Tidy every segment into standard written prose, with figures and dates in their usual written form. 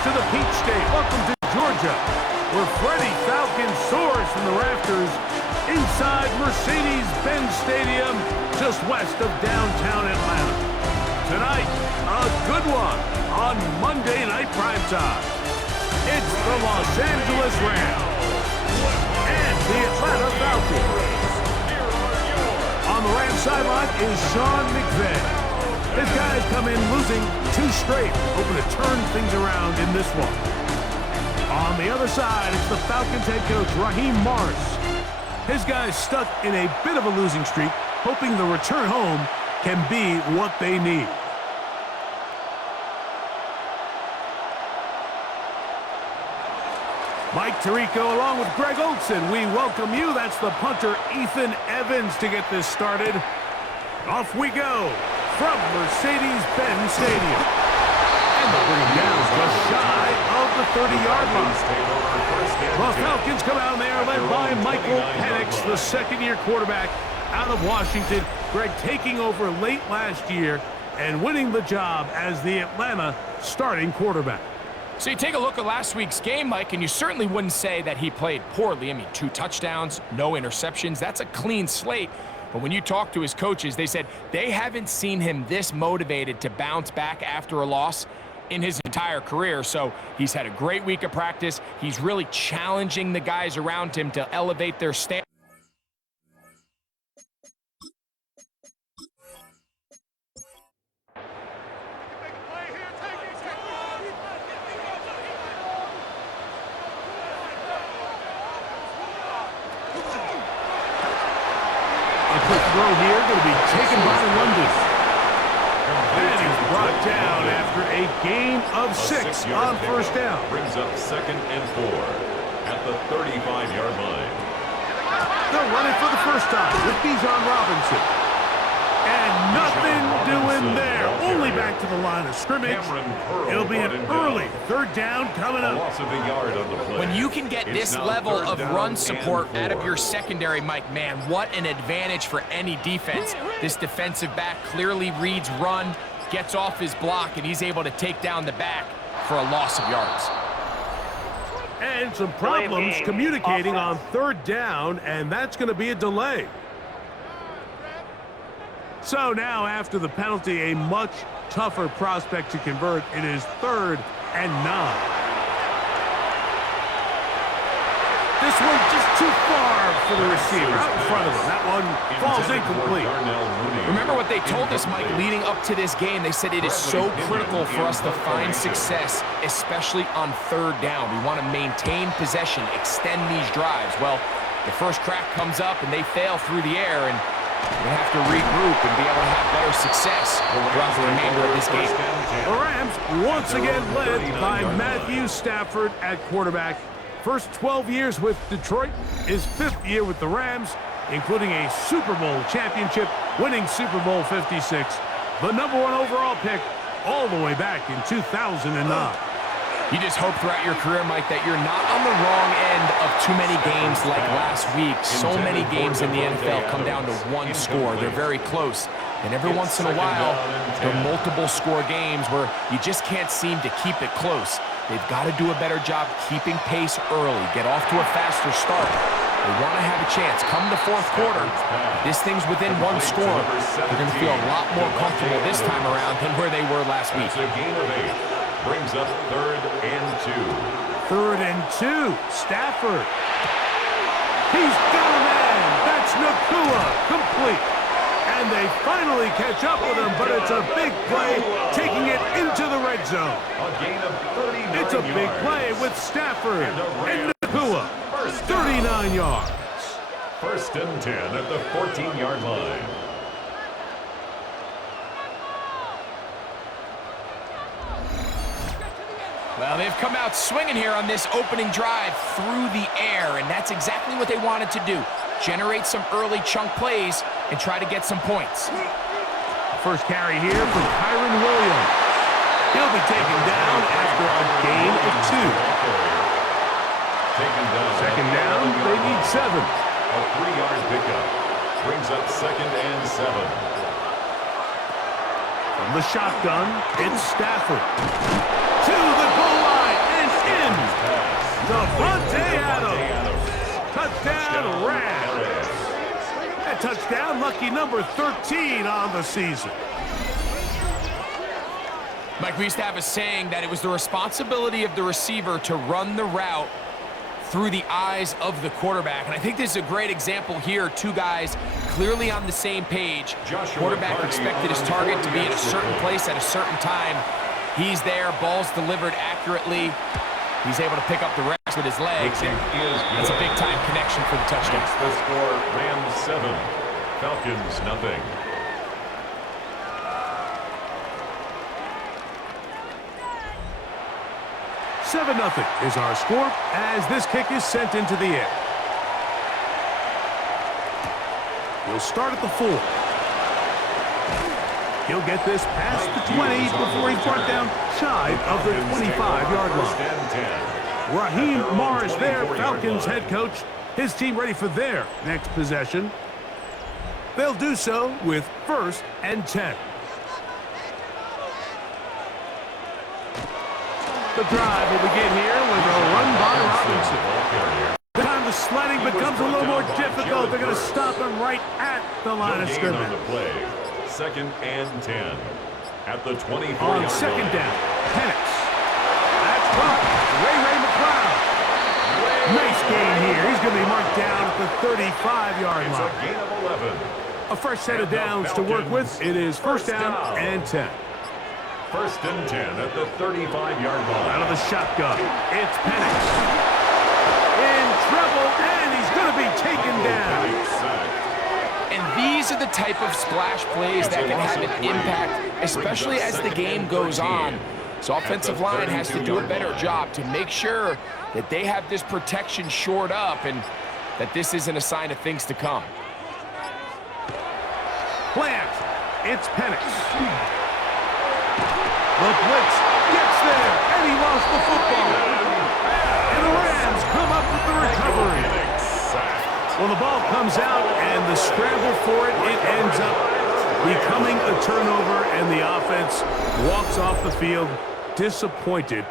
to the Peach State. Welcome to Georgia, where Freddie Falcon soars from the rafters inside Mercedes-Benz Stadium, just west of downtown Atlanta. Tonight, a good one on Monday Night Primetime. It's the Los Angeles Rams and the Atlanta Falcons. On the Rams sideline is Sean McVay. His guys come in losing 2 straight, hoping to turn things around in this one. On the other side, it's the Falcons head coach, Raheem Morris. His guys stuck in a bit of a losing streak, hoping the return home can be what they need. Mike Tirico along with Greg Olson. We welcome you. That's the punter, Ethan Evans, to get this started. Off we go from Mercedes-Benz Stadium. And they'll bring him down just shy of the 30-yard line. The Falcons come out there led by Michael Penix, the second-year quarterback out of Washington. Greg taking over late last year and winning the job as the Atlanta starting quarterback. So you take a look at last week's game, Mike, and you certainly wouldn't say that he played poorly. I mean, 2 touchdowns, no interceptions. That's a clean slate. But when you talk to his coaches, they said they haven't seen him this motivated to bounce back after a loss in his entire career. So he's had a great week of practice. He's really challenging the guys around him to elevate their standards. Throw here, going to be taken by London. And he's brought down after a gain of 6 on first down. Brings up 2nd and 4 at the 35-yard line. They're running for the first time with Bijan Robinson. And nothing doing there. Only back to the line of scrimmage. It'll be an early 3rd down coming up. When you can get this level of run support out of your secondary, Mike, man, what an advantage for any defense. This defensive back clearly reads run, gets off his block, and he's able to take down the back for a loss of yards. And some problems communicating on 3rd down, and that's going to be a delay. So now, after the penalty, a much tougher prospect to convert. It is 3rd and 9. This one just too far for the receiver, out in front of him. That one falls incomplete. Remember what they told us, Mike, leading up to this game? They said it is so critical for us to find success, especially on 3rd down. We want to maintain possession, extend these drives. Well, the first crack comes up, and they fail through the air, and we have to regroup and be able to have better success throughout the remainder of this game. The Rams once again led by Matthew Stafford at quarterback. First 12 years with Detroit, his 5th year with the Rams, including a Super Bowl championship, winning Super Bowl 56. The #1 overall pick all the way back in 2009. You just hope throughout your career, Mike, that you're not on the wrong end of too many games like last week. So many games in the NFL come down to 1 score. They're very close. And every once in a while, there are multiple score games where you just can't seem to keep it close. They've got to do a better job keeping pace early, get off to a faster start. They want to have a chance. Come the 4th quarter, this thing's within 1 score. They're going to feel a lot more comfortable this time around than where they were last week. It's a gain of 8. Brings up 3rd and 2. 3rd and 2. Stafford. He's got a man. That's Nakua. Complete. And they finally catch up with him, but it's a big play, taking it into the red zone. A gain of 39 It's a big play with Stafford and Nakua. 39 yards. 1st and 10 at the 14-yard line. Well, they've come out swinging here on this opening drive through the air, and that's exactly what they wanted to do. Generate some early chunk plays and try to get some points. First carry here from Kyron Williams. He'll be taken down after a gain of 2. Second down, they need 7. A 3-yard pickup. Brings up 2nd and 7. From the shotgun, it's Stafford. To the goal line. Devontae Adams. Touchdown, Rams. That touchdown, lucky number 13 on the season. Mike, we used to have a saying that it was the responsibility of the receiver to run the route through the eyes of the quarterback. And I think this is a great example here. Two guys clearly on the same page. Quarterback expected his target to be in a certain place at a certain time. He's there, ball's delivered accurately. He's able to pick up the rest with his legs, and that's a big-time connection for the touchdown. It's the score, Rams 7, Falcons nothing. Seven 0 is our score as this kick is sent into the air. He'll start at the 4. He'll get this past the 20 before he's brought down shy of the 25-yard line. Raheem Morris there, Falcons head coach. His team ready for their next possession. They'll do so with 1st and 10. The drive will begin here with a run by Robinson. This time the sledding becomes a little more difficult. They're going to stop him right at the line of scrimmage. 2nd and 10 at the 24-yard line. On 2nd down, Penix. That's caught. Ray McLeod. Nice gain here. He's going to be marked down at the 35-yard line. It's a gain of 11. A fresh set of downs to work with. It is 1st down and 10. 1st and 10 at the 35-yard line. Out of the shotgun, it's Penix. In trouble, and he's going to be taken down. And these are the type of splash plays that can have an impact, especially as the game goes on. So offensive line has to do a better job to make sure that they have this protection shored up and that this isn't a sign of things to come. Play action. It's Penix. The blitz gets there, and he lost the football. And the Rams come up with the recovery. Well, the ball comes out, and the scramble for it, it ends up becoming a turnover, and the offense walks off the field disappointed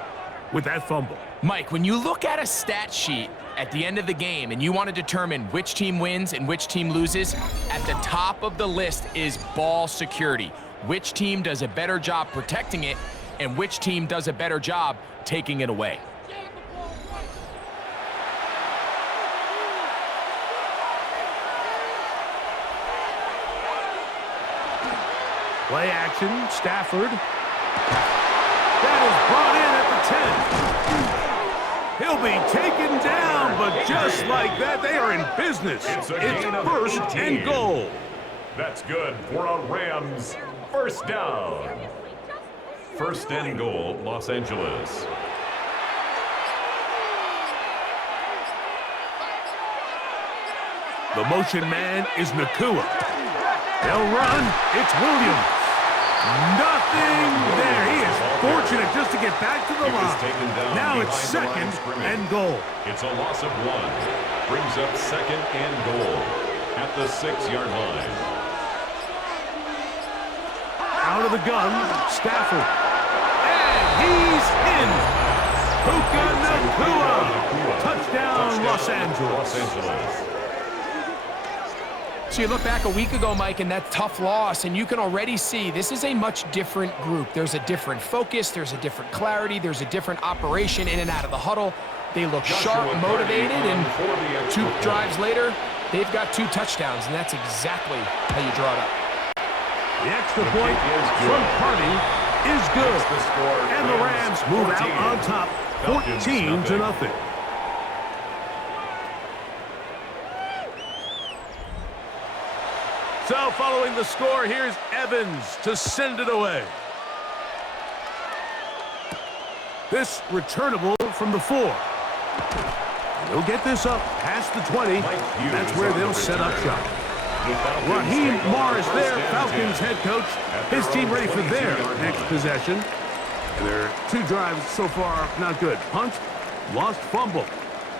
with that fumble. Mike, when you look at a stat sheet at the end of the game and you want to determine which team wins and which team loses, at the top of the list is ball security. Which team does a better job protecting it, and which team does a better job taking it away. Play action, Stafford. That is brought in at the 10. He'll be taken down, but just like that, they are in business. It's 1st and goal. That's good for a Rams 1st down. 1st and goal, Los Angeles. The motion man is Nakua. They'll run. It's Williams. Nothing there. He is fortunate just to get back to the line. Now it's 2nd and goal. It's a loss of 1. Brings up 2nd and goal at the 6-yard line. Out of the gun, Stafford. And he's in. Puka Nakua. Touchdown, Los Angeles. So you look back a week ago, Mike, and that tough loss, and you can already see this is a much different group. There's a different focus, there's a different clarity, there's a different operation in and out of the huddle. They look sharp, motivated, and 2 drives later, they've got 2 touchdowns, and that's exactly how you draw it up. The extra point from Party is good. And the Rams move out on top, 14-0. So following the score, here's Evans to send it away. This returnable from the 4. And they'll get this up past the 20. That's where they'll set up shop. Raheem Morris there, Falcons head coach. His team ready for their next possession. And their 2 drives so far not good. Punt, lost fumble.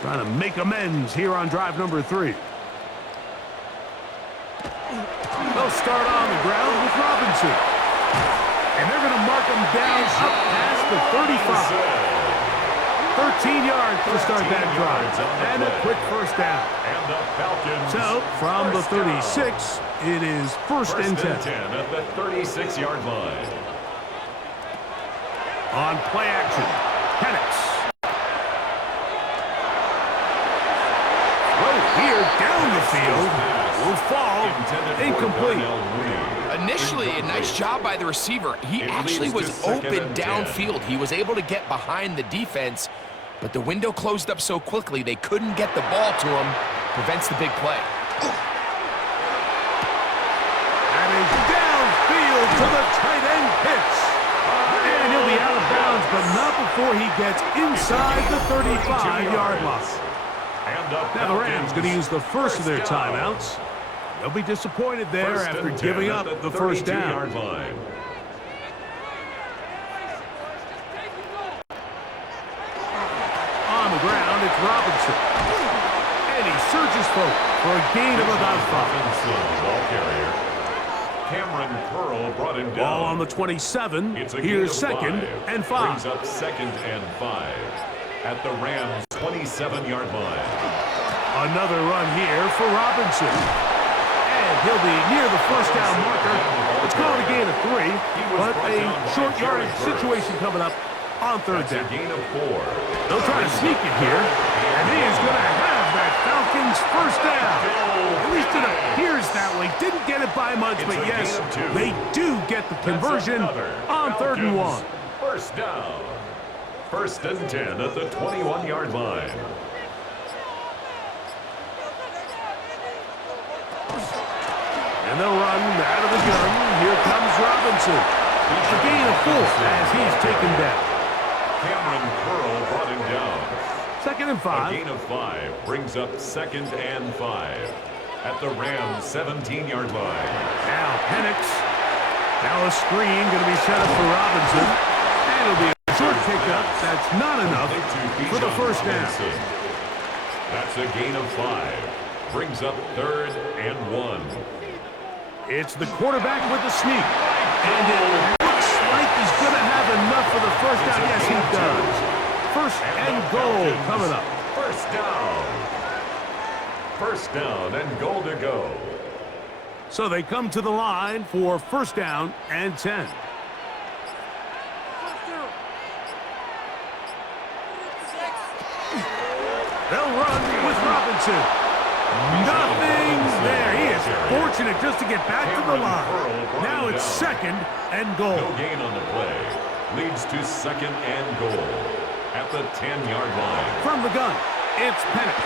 Trying to make amends here on drive number 3. They'll start on the ground with Robinson. And they're going to mark him down up past the 35. 13 yards to start that drive. And a quick first down. And the Falcons. So, from the 36, it is first and 10. At the 36-yard line. On play action, Penix. Throw here down the field. Will fall. Incomplete. Initially, a nice job by the receiver. He actually was open downfield. He was able to get behind the defense, but the window closed up so quickly they couldn't get the ball to him. Prevents the big play. And is downfield to the tight end Pitts. And he'll be out of bounds, but not before he gets inside the 35-yard line. Now the Rams going to use the first of their timeouts. They'll be disappointed there after giving up the first down. On the ground, it's Robinson. And he surges forward for a gain of about 5. Ball carrier. Cameron Curl brought him down. Ball on the 27. Here's second and 5. Brings up second and 5 at the Rams' 27-yard line. Another run here for Robinson. And he'll be near the first down marker. It's called a gain of 3, but a short yardage situation coming up on third down. A gain of 4. They'll try to sneak it here, and he is going to have that Falcons first down. At least it appears that way. Didn't get it by much, but yes, they do get the conversion on third and 1. First down. First and 10 at the 21-yard line. And they'll run out of the gun. Here comes Robinson. A gain of 4 as he's taken down. Cameron Curl brought him down. Second and A 5. gain of 5 brings up second and 5 at the Rams' 17-yard line. Now Penix. Now a screen going to be set up for Robinson. And it'll be a short pickup. That's not enough for the first down. That's a gain of 5. Brings up third and 1. It's the quarterback with the sneak. And it looks like he's going to have enough for the first down. Yes, he does. First and goal coming up. First down. First down and goal to go. So they come to the line for first down and 10. They'll run with Robinson. Nothing there. He is fortunate just to get back to the line. Now it's second and goal. No gain on the play. Leads to second and goal at the 10-yard line. From the gun, it's Penix.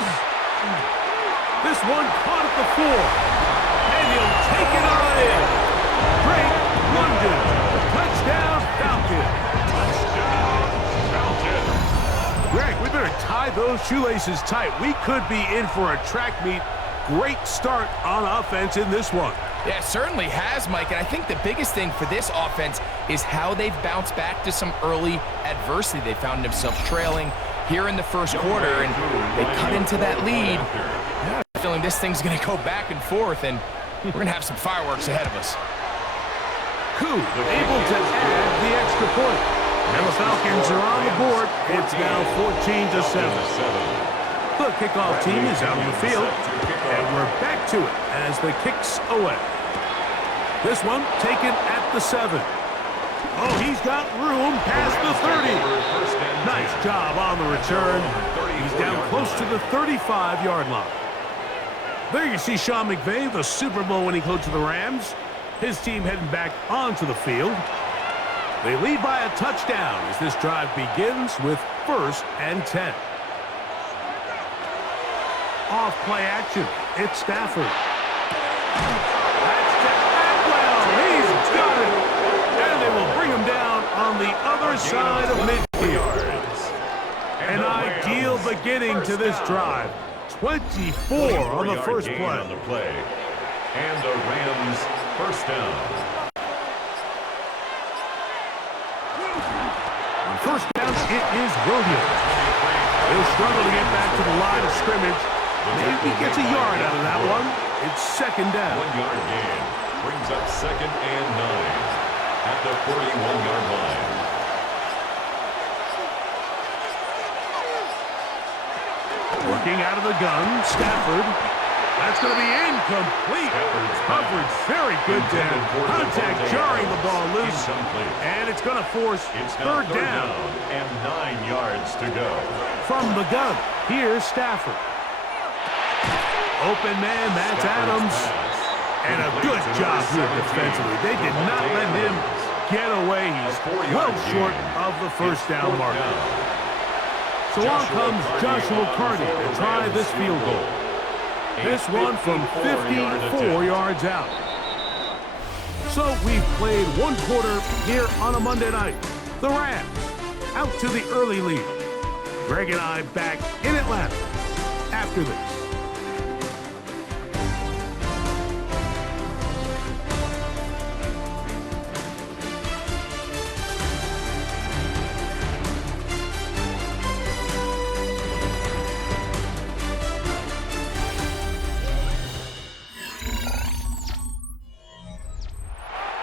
This one caught at the 4. And he'll take it on in. Drake London. Touchdown, Falcons. Touchdown, Falcons. Greg, we better tie those shoelaces tight. We could be in for a track meet. Great start on offense in this one. Yeah, it certainly has, Mike, and I think the biggest thing for this offense is how they've bounced back to some early adversity. They found themselves trailing here in the first quarter, and they cut into that lead. I have a feeling this thing's going to go back and forth, and we're going to have some fireworks ahead of us. Koo able to add the extra point. And the Falcons are on the board. It's now 14-7. The kickoff team is out on the field, and we're back to it as the kicks away. This one taken at the 7. Oh, he's got room past the 30. Nice job on the return. He's down close to the 35-yard line. There you see Sean McVay, the Super Bowl winning coach of the Rams. His team heading back onto the field. They lead by a touchdown as this drive begins with first and 10. Off play action. It's Stafford. That's to Atwell. He's got it. And they will bring him down on the other side of midfield. An ideal beginning to this drive. 24 on the first play. And the Rams first down. On first down, it is Williams. He'll struggle to get back to the line of scrimmage. Maybe he gets a yard out of that one. It's second down. 1-yard gain brings up second and 9 at the 41-yard line. Looking out of the gun, Stafford. That's going to be incomplete. Coverage very good there. Contact jarring the ball loose. And it's going to force third down. And 9 yards to go. From the gun, here's Stafford. Open man, that's Adams. And a good job here defensively. They did not let him get away. He's well short of the first down mark. So on comes Joshua Carty to try this field goal. This one from 54 yards out. So we've played one quarter here on a Monday night. The Rams out to the early lead. Greg and I back in Atlanta after this.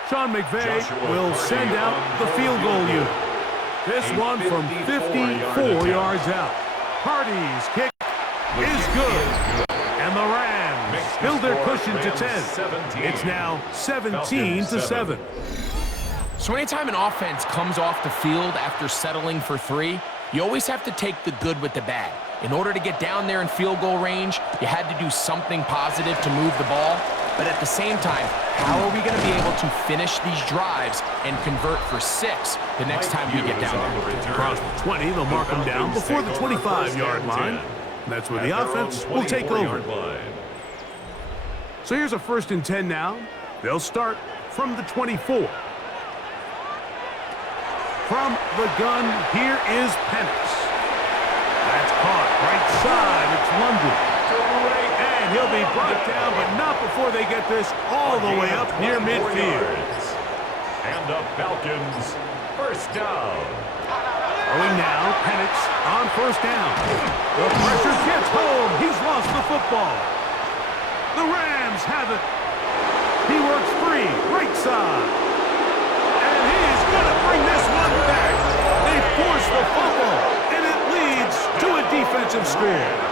Sean McVay will send out the field goal unit. This one from 54 yards out. Hardy's kick is good. And the Rams build their cushion to 10. It's now 17-7. So anytime an offense comes off the field after settling for 3, you always have to take the good with the bad. In order to get down there in field goal range, you had to do something positive to move the ball. But at the same time, how are we going to be able to finish these drives and convert for 6 the next time we get down there? Across the 20, they'll mark them down before the 25-yard line. And that's where the offense will take over. So here's a 1st and 10 now. They'll start from the 24. From the gun, here is Penix. That's caught right side. It's London. And he'll be brought down, but not before they get this all the way up near midfield. And the Falcons, first down. Throwing now, Penix on first down. The pressure gets home. He's lost the football. The Rams have it. He works free, right side. And he's going to bring this one back. They force the fumble, and it leads to a defensive score.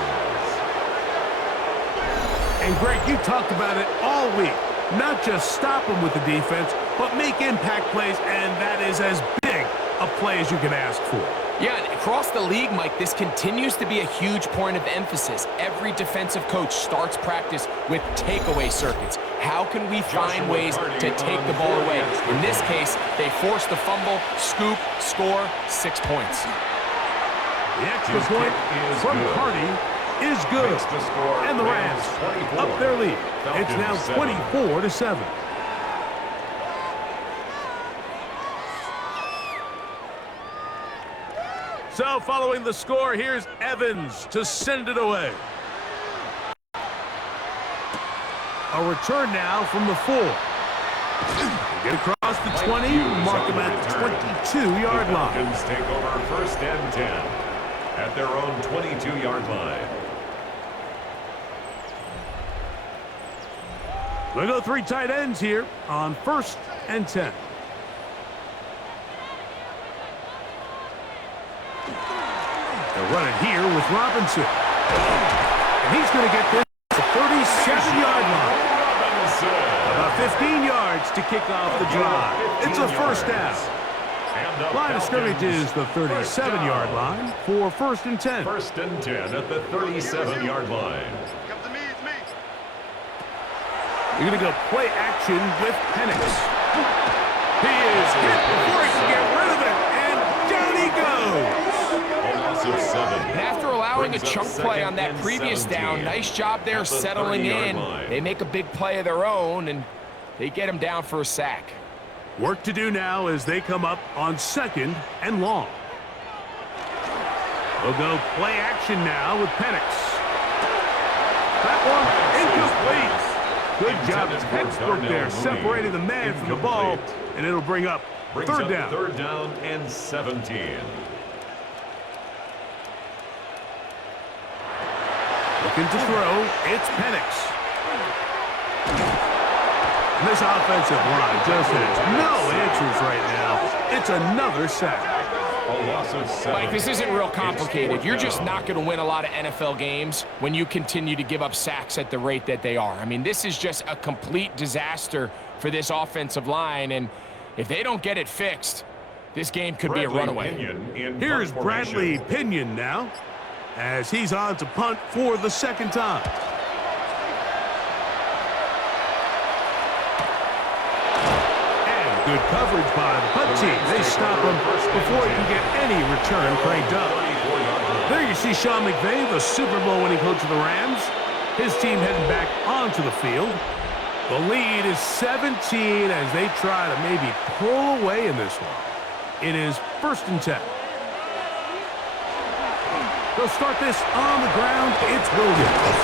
And Greg, you talked about it all week. Not just stop them with the defense, but make impact plays, and that is as big a play as you can ask for. Yeah, and across the league, Mike, this continues to be a huge point of emphasis. Every defensive coach starts practice with takeaway circuits. How can we find ways to take the ball away? In this case, they force the fumble, scoop, score, 6 points. The extra point from Carty is good. And the Rams up their lead. It's now 24-7. So following the score, here's Evans to send it away. A return now from the 4. Get across the 20, mark them at the 22-yard line. Falcons take over 1st and 10 at their own 22-yard line. We'll go 3 tight ends here on 1st and 10. They'll run it here with Robinson. And he's going to get this at the 37-yard line. About 15 yards to kick off the drive. It's a 1st down. Line of scrimmage is the 37-yard line for 1st and 10. 1st and 10 at the 37-yard line. You're going to go play action with Penix. He is hit before he can get rid of it, and down he goes. A loss of 7. And after allowing a chunk play on that previous down, nice job there settling in. They make a big play of their own, and they get him down for a sack. Work to do now as they come up on 2nd and long. They'll go play action now with Penix. That one incomplete. Good job, textbook there, separating the man from the ball, and it'll bring up 3rd down. 3rd down and 17. Looking to throw, it's Penix. And this offensive line just has no answers right now. It's another sack. A loss of 7. Mike, this isn't real complicated. You're just not going to win a lot of NFL games when you continue to give up sacks at the rate that they are. I mean, this is just a complete disaster for this offensive line, and if they don't get it fixed, this game could be a runaway. Here's Bradley Pinion now, as he's on to punt for the second time. And good coverage by the punt team. They stop him before he can get any return cranked up. There you see Sean McVay, the Super Bowl winning coach of the Rams. His team heading back onto the field. The lead is 17 as they try to maybe pull away in this one. It is 1st and 10. They'll start this on the ground. It's Williams.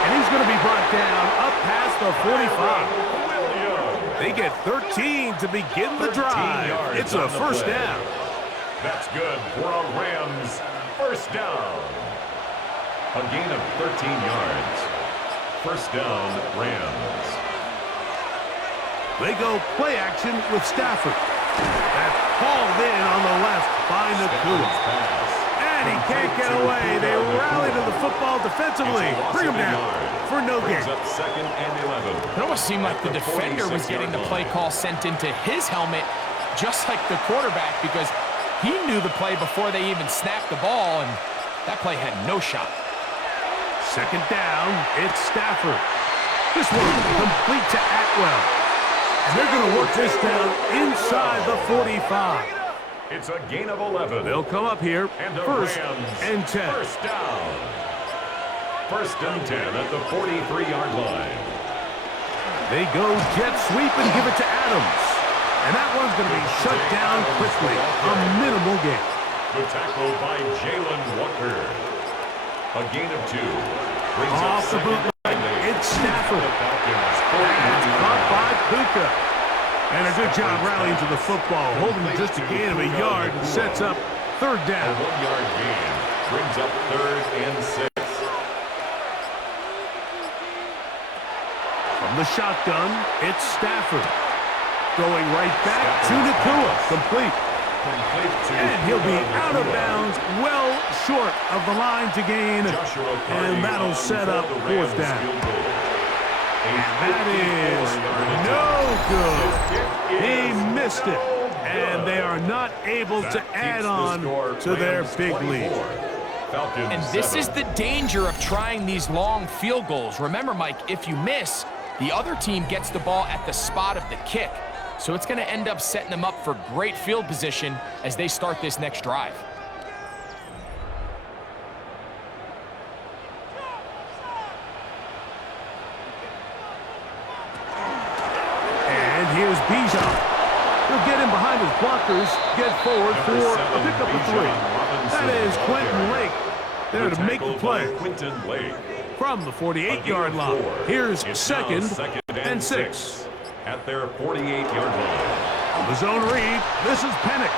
And he's going to be brought down up past the 45. They get 13 to begin the drive. It's a first down. That's good for a Rams first down. A gain of 13 yards. First down, Rams. They go play action with Stafford. That's hauled in on the left by Nakua. And he can't get away. They rally to the football defensively. Bring him down for no gain. Second and 11. It almost seemed like the defender was getting the play call sent into his helmet, just like the quarterback, because he knew the play before they even snapped the ball, and that play had no shot. Second down, it's Stafford. This one complete to Atwell. And they're going to work this down inside the 45. It's a gain of 11. They'll come up here, And the 1st Rams, and 10. First down. 1st and 10 at the 43-yard line. They go jet sweep and give it to Adams. And that one's going to be shut down quickly. A minimal gain. The tackle by Jalen Walker. A gain of 2. Brings Off the boot line, it's Stafford. That's caught by Puka. And a good job rallying to the football, holding just a gain of a yard, and sets up 3rd A down. 1-yard gain brings up 3rd and 6. From the shotgun, it's Stafford. Going right back to Nakua. Complete. And he'll be out of bounds, well short of the line to gain. And that'll set up 4th down. And that is no good. He missed it. And they are not able to add on to their big lead. And this is the danger of trying these long field goals. Remember, Mike, if you miss, the other team gets the ball at the spot of the kick. So it's going to end up setting them up for great field position as they start this next drive. And here's Bijan. He'll get in behind his blockers, get forward for a pickup of 3. That is Quentin Lake there to make the play. Quentin Lake. From the 48-yard line, here's It's second now and 6. At their 48-yard line. On the zone read, this is Penix.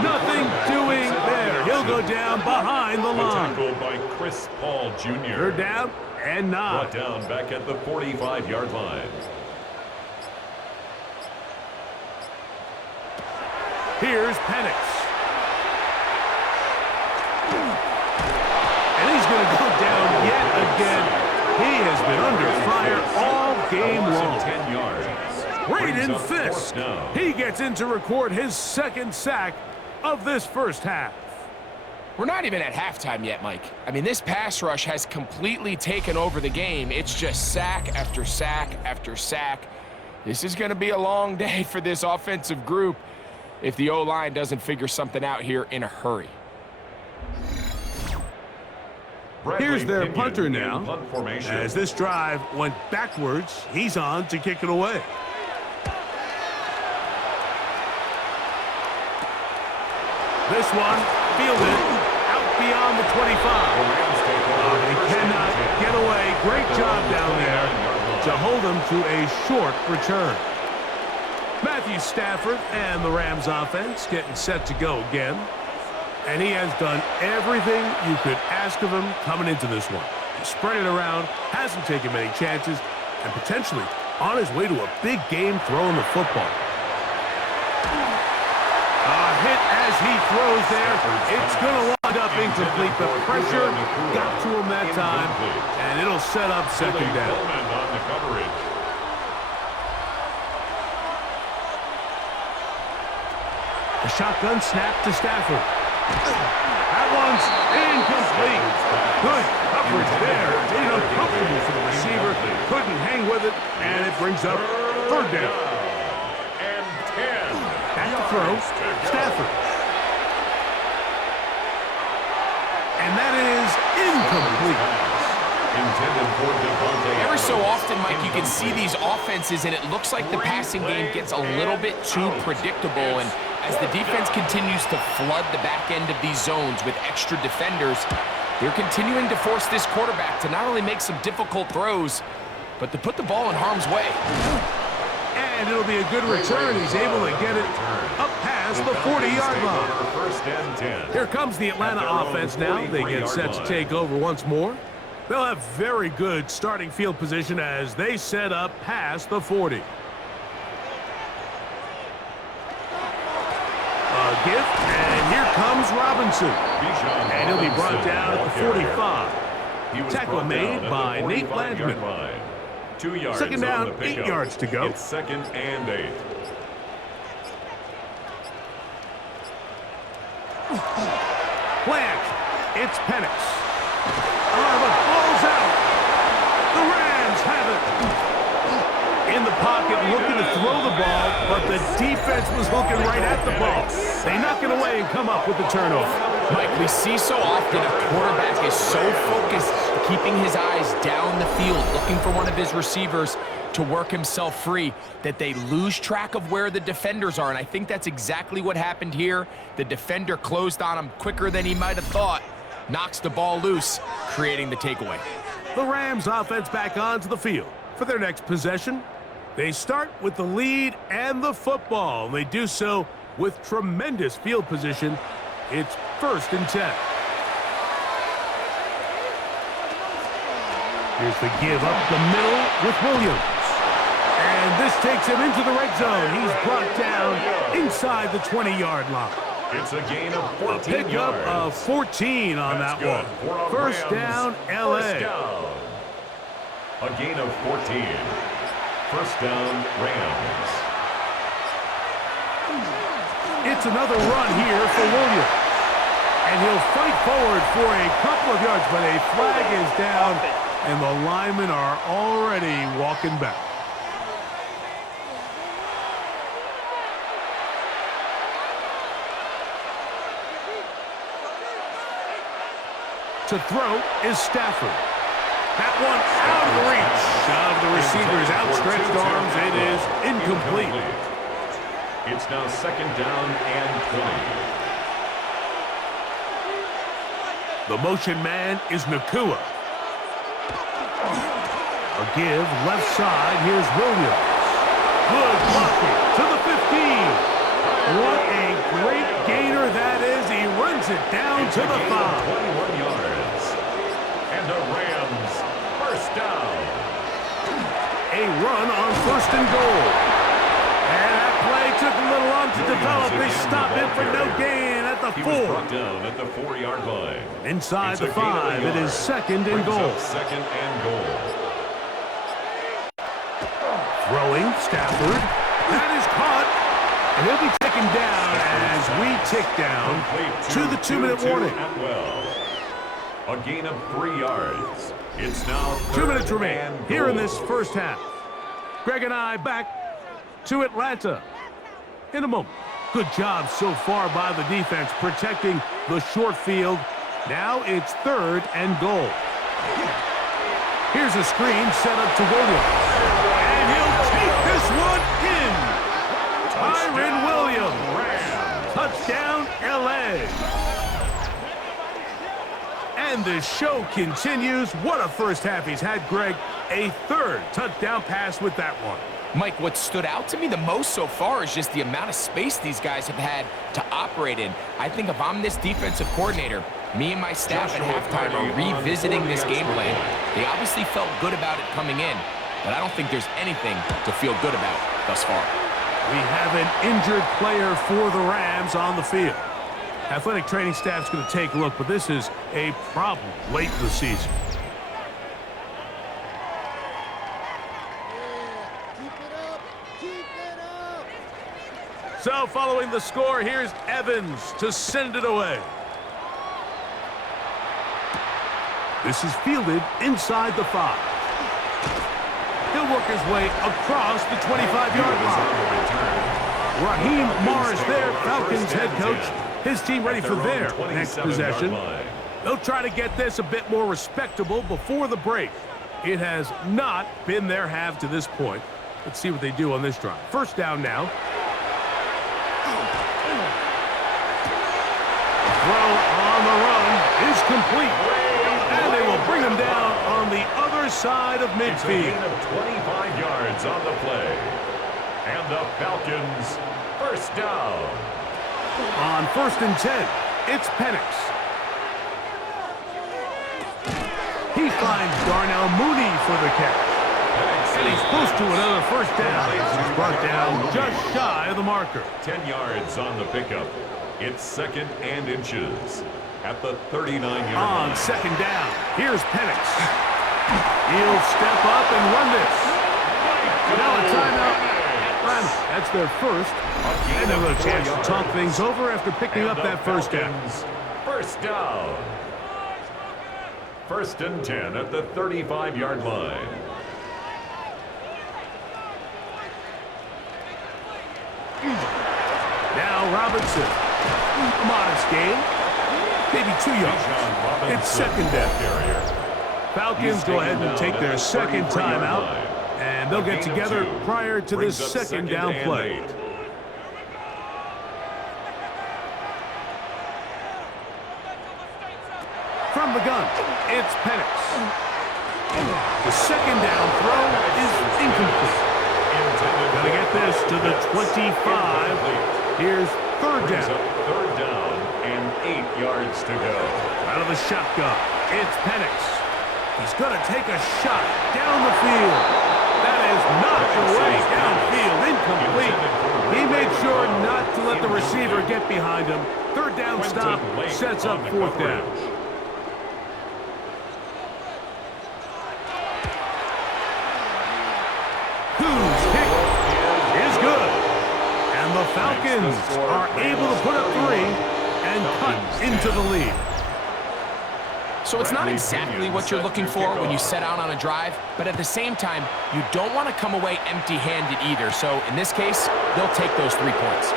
Nothing doing there. He'll go down behind the line. Tackled by Chris Paul Jr. 3rd down and 9. Brought down back at the 45-yard line. Here's Penix. And he's going to go down yet again. He has been under fire all game long. 10 yards. Braden Fisk. He gets in to record his 2nd sack of this first half. We're not even at halftime yet, Mike. I mean, this pass rush has completely taken over the game. It's just sack after sack after sack. This is going to be a long day for this offensive group if the O-line doesn't figure something out here in a hurry. Here's their punter now. As this drive went backwards, he's on to kick it away. This one fielded out beyond the 25. He cannot get away. Great job down there to hold him to a short return. Matthew Stafford and the Rams offense getting set to go again. And he has done everything you could ask of him coming into this one. He spread it around, hasn't taken many chances, and potentially on his way to a big game throwing the football. Hit as he throws there. It's going to wind up incomplete. The pressure got to him that time, and it'll set up second down. On the coverage. A shotgun snap to Stafford. That one's incomplete. Good coverage there. Made it uncomfortable for the receiver. Couldn't hang with it, and it brings up third down. And 10. Back to throw. Stafford. And that is incomplete. Every so often, Mike, you can see these offenses, and it looks like the passing game gets a little bit too predictable. And as the defense continues to flood the back end of these zones with extra defenders, they're continuing to force this quarterback to not only make some difficult throws, but to put the ball in harm's way. And it'll be a good return. He's able to get it up past the 40-yard line. First and 10. Here comes the Atlanta offense now. They get set to take over once more. They'll have very good starting field position as they set up past the 40. A gift, and here comes Robinson. And he'll be brought down at the 45. Tackle made by Nate Landman. 2 yards. Second down, 8 yards to go. It's second and 8. Plant. It's Penix. The ball's out. The Rams have it. In the pocket, looking to throw the ball, but the defense was looking right at the ball. They knock it away and come up with the turnover. Mike, we see so often a quarterback is so focused, keeping his eyes down the field, looking for one of his receivers to work himself free, that they lose track of where the defenders are. And I think that's exactly what happened here. The defender closed on him quicker than he might have thought. Knocks the ball loose, creating the takeaway. The Rams offense back onto the field for their next possession. They start with the lead and the football. They do so with tremendous field position. It's first and 10. Here's the give up the middle with Williams. And this takes him into the red zone. He's brought down inside the 20-yard line. It's a gain of 14 Pick up of 14 on that one. First down, L.A. First down. A gain of 14. First down, Rams. It's another run here for Williams. And he'll fight forward for a couple of yards, but a flag is down, and the linemen are already walking back. To throw is Stafford. That one out of reach of the receiver's outstretched arms. It is incomplete. It's now second down and 20. The motion man is Nakua. A give left side. Here's Williams. Good blocking to the 15. What a great gainer that is. He runs it down to the 5. 21 yards. And the Rams first down. A run on first and goal. And that play took a little long to develop. They stop it for no gain at the 4. He was brought down at the 4-yard line. Inside the 5, it is second and goal. Second and goal. Throwing, Stafford. That is caught. And he'll be taken down as we tick down to the 2-minute warning. A gain of 3 yards. It's now 2 minutes remain here in this first half. Greg and I back to Atlanta in a moment. Good job so far by the defense protecting the short field. Now it's third and goal. Here's a screen set up to Williams. And he'll take this one in. Tyron Williams. Touchdown, L.A. And the show continues. What a first half he's had, Greg. A third touchdown pass with that one. Mike, what stood out to me the most so far is just the amount of space these guys have had to operate in. I think if I'm this defensive coordinator, me and my staff at halftime are revisiting this game plan. They obviously felt good about it coming in, but I don't think there's anything to feel good about thus far. We have an injured player for the Rams on the field. Athletic training staff's going to take a look, but this is a problem late in the season. So following the score, here's Evans to send it away. This is fielded inside the 5. He'll work his way across the 25-yard line. Raheem Morris there, Falcons head coach. His team ready for their next possession. They'll try to get this a bit more respectable before the break. It has not been their half to this point. Let's see what they do on this drive. First down now. Throw on the run is complete. And they will bring him down on the other side of midfield. It's a gain of 25 yards on the play. And the Falcons, first down. On 1st and 10, it's Penix. He finds Darnell Mooney for the catch. And he's close to another first down. He's brought down just shy of the marker. 10 yards on the pickup. It's 2nd and inches at the 39-yard line. On 2nd down, here's Penix. He'll step up and run this. Now a timeout. That's their first. And they'll have a chance to talk things over after picking up that first down. First down. 1st and 10 at the 35-yard line. Now Robinson. A modest gain. Maybe 2 yards. It's 2nd down. Falcons go ahead and take their second timeout, and they'll get together prior to this 2nd down play. From the gun, it's Penix. The 2nd down throw is incomplete. Gonna get this to the 25. Here's 3rd down. 3rd down and 8 yards to go. Out of the shotgun, it's Penix. He's going to take a shot down the field. That is knocked away downfield, incomplete. He made sure not to let the receiver get behind him. 3rd down stop sets up 4th down. Whose kick is good. And the Falcons are able to put up 3 and cut into the lead. So it's not exactly what you're looking for when you set out on a drive, but at the same time, you don't want to come away empty-handed either. So in this case, they'll take those 3 points.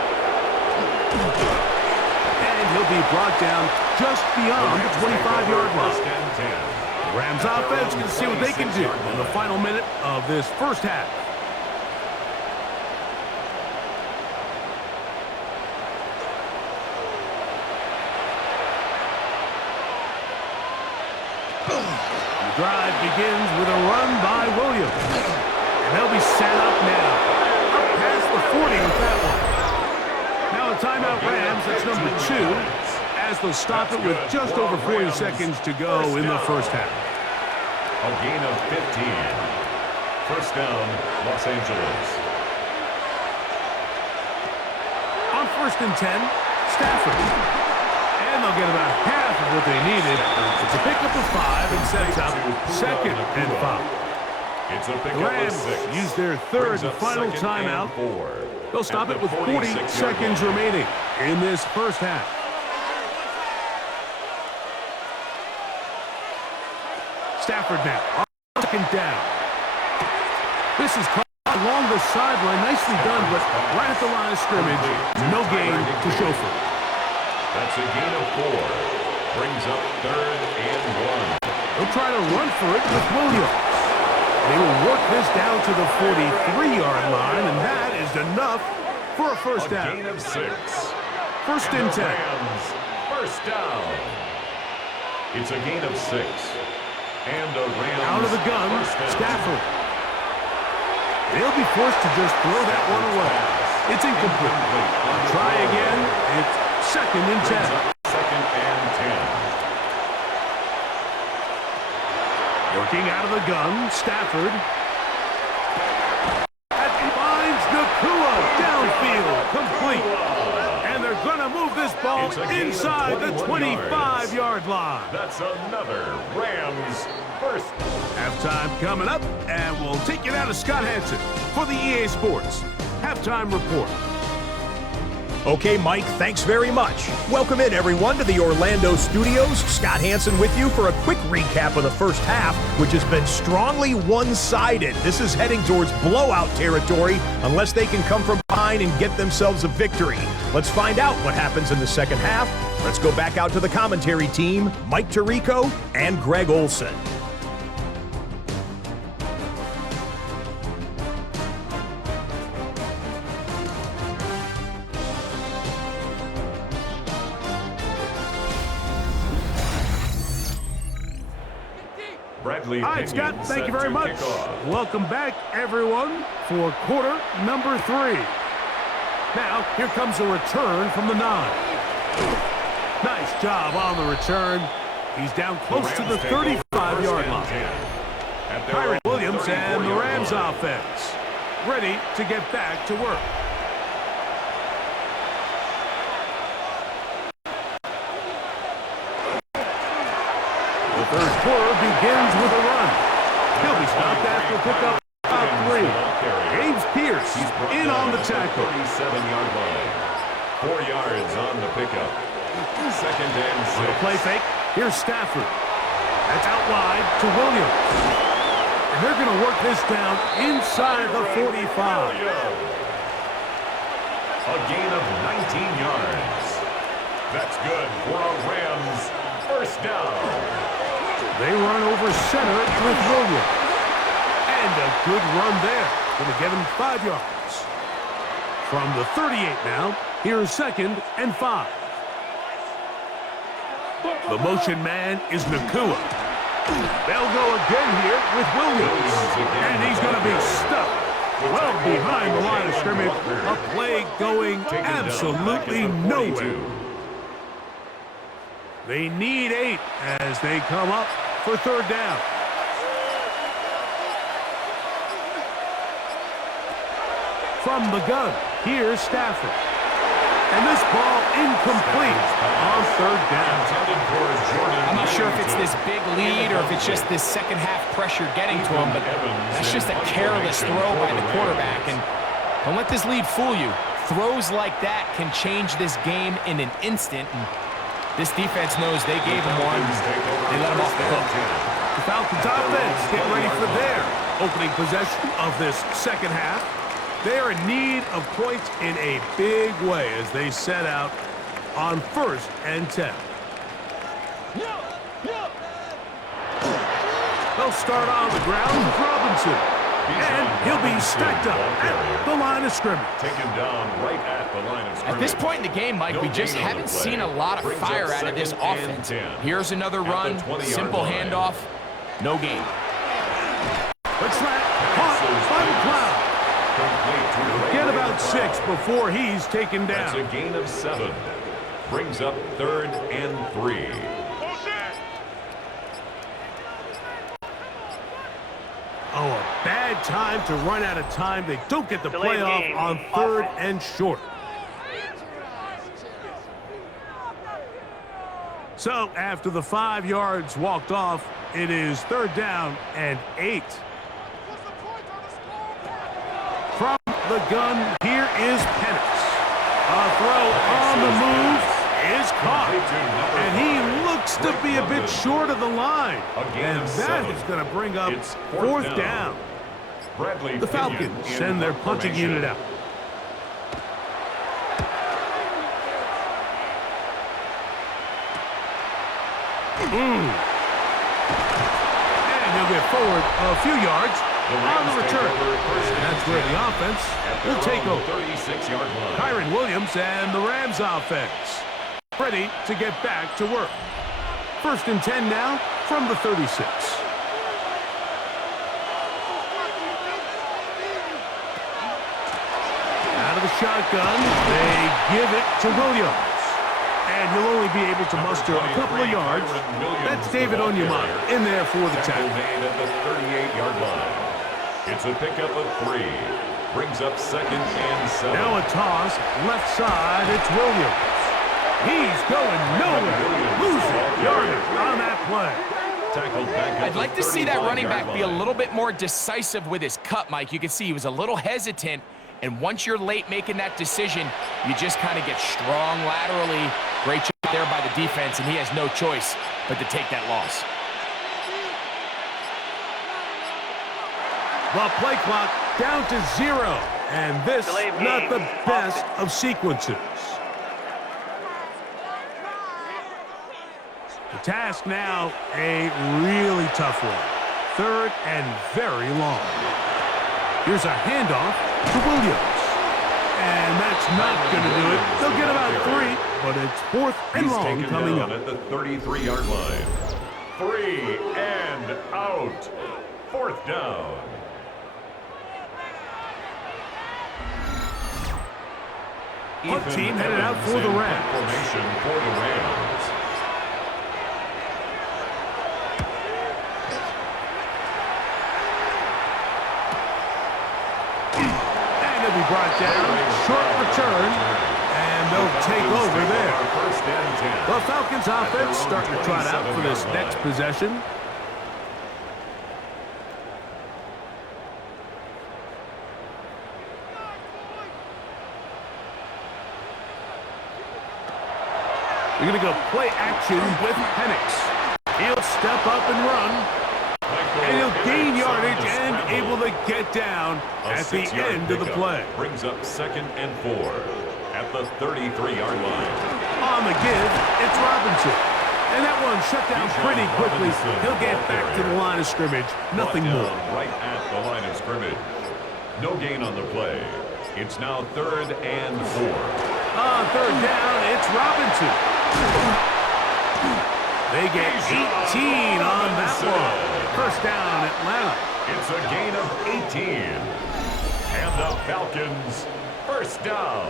And he'll be brought down just beyond the 25-yard line. The Rams offense can see what they can do in the final minute of this first half. The drive begins with a run by Williams. And they'll be set up now. Up past the 40 with that one. Now a timeout Rams, that's number 2, as they'll stop it with just over 40 seconds to go in the first half. A gain of 15. First down, Los Angeles. On 1st and 10, Stafford. And they'll get about half of what they needed. It's a pickup of 5 and sets up 2nd and 5. It's a The pickup of Rams 6. use their 3rd and final timeout. They'll stop it with 40 seconds remaining in this first half. Stafford now on 2nd down. This is caught along the sideline. Nicely done, but right at the line of scrimmage, no gain to show for it. That's a gain of 4. Brings up 3rd and 1. They'll try to run for it with Williams. They will work this down to the 43-yard line, and that is enough for a first down. A gain of 6. 1st and 10. Rams, first down. It's a gain of 6. And a Rams Out of the gun, first down. Stafford. They'll be forced to just throw that one away. It's incomplete. Try again. It's 2nd and 10. 2nd and 10. Working out of the gun, Stafford. That finds Nakua ball It's a gain of inside the 21 yards. 25-yard line. That's another Rams first. Halftime coming up, and we'll take you now to Scott Hansen for the EA Sports Halftime Report. Okay, Mike, thanks very much. Welcome in, everyone, to the Orlando studios. Scott Hansen with you for a quick recap of the first half, which has been strongly one-sided. This is heading towards blowout territory unless they can come from behind and get themselves a victory. Let's find out what happens in the second half. Let's go back out to the commentary team, Mike Tirico and Greg Olson. Bradley All right, Pinion Scott, thank you set very to much. kick off. Welcome back, everyone, for quarter number 3. Now, here comes a return from the 9. Nice job on the return. He's down close to the 35-yard line. Kyron Williams and the Rams offense ready to get back to work. The third quarter begins with a run. He'll be stopped after a pickup about 3. James Pierce in on the tackle. 37-yard line. 4 yards on the pickup. Second and 6. On the play fake, here's Stafford. That's out wide to Williams. And they're going to work this down inside the 45. A gain of 19 yards. That's good for a Rams first down. They run over center with Williams. And a good run there. Going to get him 5 yards. From the 38 now, here's 2nd and 5. The motion man is Nakua. They'll go again here with Williams. And he's going to be stuck well behind the line of scrimmage. A play going absolutely nowhere. They need 8 as they come up for 3rd down. From the gun, here's Stafford. And this ball incomplete on 3rd down. I'm not sure if it's this big lead or if it's just this second half pressure getting to him, but that's just a careless throw by the quarterback. And don't let this lead fool you. Throws like that can change this game in an instant. And this defense knows they gave him one. They let him off the hook. The Falcons offense getting ready for their opening possession of this second half. They are in need of points in a big way as they set out on 1st and 10. They'll start on the ground with Robinson. And he'll be stacked up at the line of scrimmage. Taken down right at the line of scrimmage. At this point in the game, Mike, we just haven't seen a lot of fire out of this offense. Here's another run, simple handoff, no gain. Let's let caught by the cloud. Get about 6 before he's taken down. That's a gain of 7. Brings up 3rd and 3. Oh, a bad time to run out of time. They don't get the playoff on 3rd and short. So after the 5 yards walked off, it is 3rd down and 8. From the gun, here is Penix. A throw on the move is caught. And he looks to be a bit short of the line. And that is going to bring up 4th down. The Falcons send their punting unit out. And he'll get forward a few yards on the return. And that's where the offense will take over. 36-yard line. Kyron Williams and the Rams offense ready to get back to work. 1st and 10 now from the 36. Out of the shotgun, they give it to Williams. And he'll only be able to muster a couple of yards. That's David Onyemata in there for the tackle. Made at the 38-yard line. It's a pickup of 3. Brings up 2nd and 7. Now a toss, left side, it's Williams. He's going nowhere. Losing yardage on that play. I'd like to see that running back be a little bit more decisive with his cut, Mike. You can see he was a little hesitant, and once you're late making that decision, you just kind of get strong laterally. Great job there by the defense, and he has no choice but to take that loss. The play clock down to 0, and this not the best of sequences. The task now, a really tough one. 3rd and very long. Here's a handoff to Williams. And that's not going to do it. They'll get about 3, but it's 4th and long coming up. At the 33-yard line. 3 and out. 4th down. One team headed out for the Rams. Formation for the Rams. Be brought down, short return, and they'll take over there. The Falcons offense starting to trot out for this next possession. We're going to go play action with Penix. He'll step up and run. And he'll gain yardage and able to get down at the end of the play. Brings up 2nd and 4 at the 33-yard line. On the give, it's Robinson. And that one shut down pretty quickly. He'll get back to the line of scrimmage. Nothing more. Right at the line of scrimmage. No gain on the play. It's now 3rd and 4. On 3rd down, it's Robinson. They get 18 on that one. 1st down, Atlanta. It's a gain of 18. And the Falcons, 1st down.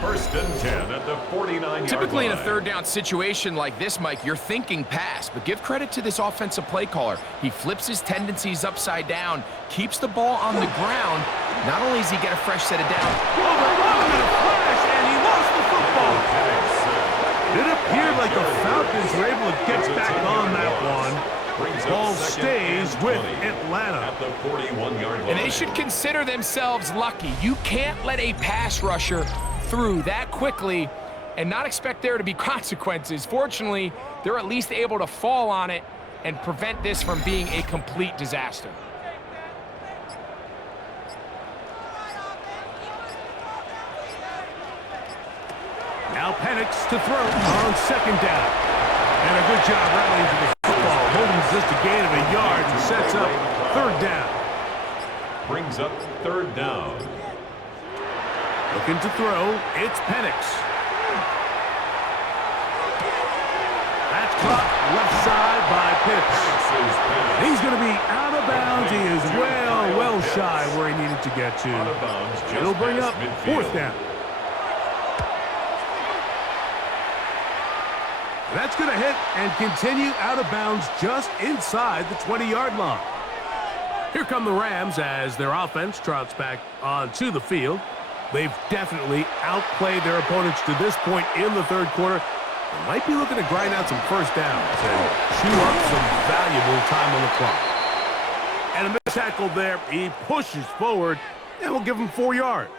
1st and 10 at the 49-yard line. Typically in a 3rd down situation like this, Mike, you're thinking pass, but give credit to this offensive play caller. He flips his tendencies upside down, keeps the ball on the ground. Not only does he get a fresh set of down. Overrun in a flash, and he lost the football. It appeared like the Falcons were able to get back on that one. Ball stays with Atlanta. At the 41-yard line. And they should consider themselves lucky. You can't let a pass rusher through that quickly and not expect there to be consequences. Fortunately, they're at least able to fall on it and prevent this from being a complete disaster. Now Penix to throw on 2nd down. And a good job rallying to the football. Holding just a gain of a yard and sets up 3rd down. Brings up 3rd down. Looking to throw, it's Penix. That's caught left side by Pitts. He's going to be out of bounds. He is well shy where he needed to get to. It'll bring up 4th down. That's going to hit and continue out of bounds just inside the 20-yard line. Here come the Rams as their offense trots back onto the field. They've definitely outplayed their opponents to this point in the 3rd quarter. They might be looking to grind out some 1st downs and chew up some valuable time on the clock. And a missed tackle there. He pushes forward and we'll give him 4 yards.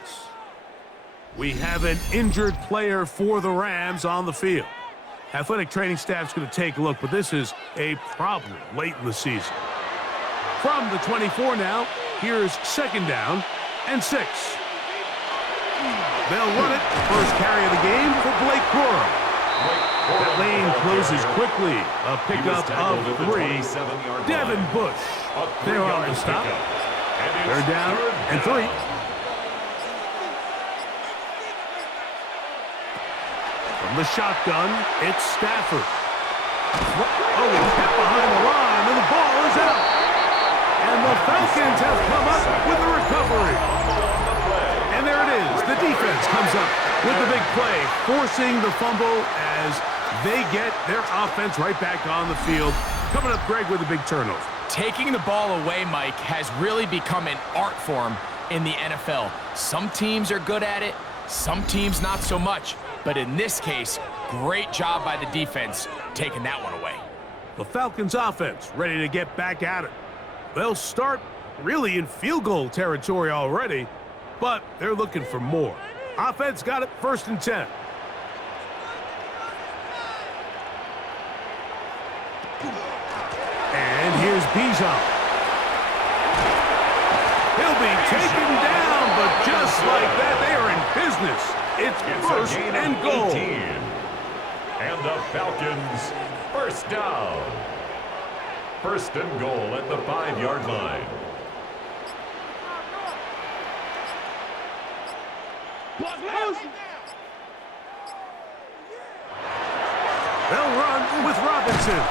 We have an injured player for the Rams on the field. Athletic training staff's going to take a look, but this is a problem late in the season. From the 24 now, here's 2nd down and 6. They'll run it. First carry of the game for Blake Corum. That lane closes quickly. A pickup of 3. Devin Bush. They're on the stop. They're down and 3. From the shotgun, it's Stafford. Oh, he kept behind the line, and the ball is out. And the Falcons have come up with the recovery. And there it is. The defense comes up with the big play, forcing the fumble as they get their offense right back on the field. Coming up, Greg, with a big turnover. Taking the ball away, Mike, has really become an art form in the NFL. Some teams are good at it. Some teams not so much, but in this case, great job by the defense taking that one away. The Falcons offense ready to get back at it. They'll start really in field goal territory already, but they're looking for more. Offense got it, 1st and 10. And here's Bijan. He'll be taken down, but just like that, they are in business. It's 1st and goal. 18. And the Falcons, 1st down. 1st and goal at the 5-yard line. They'll run with Robinson.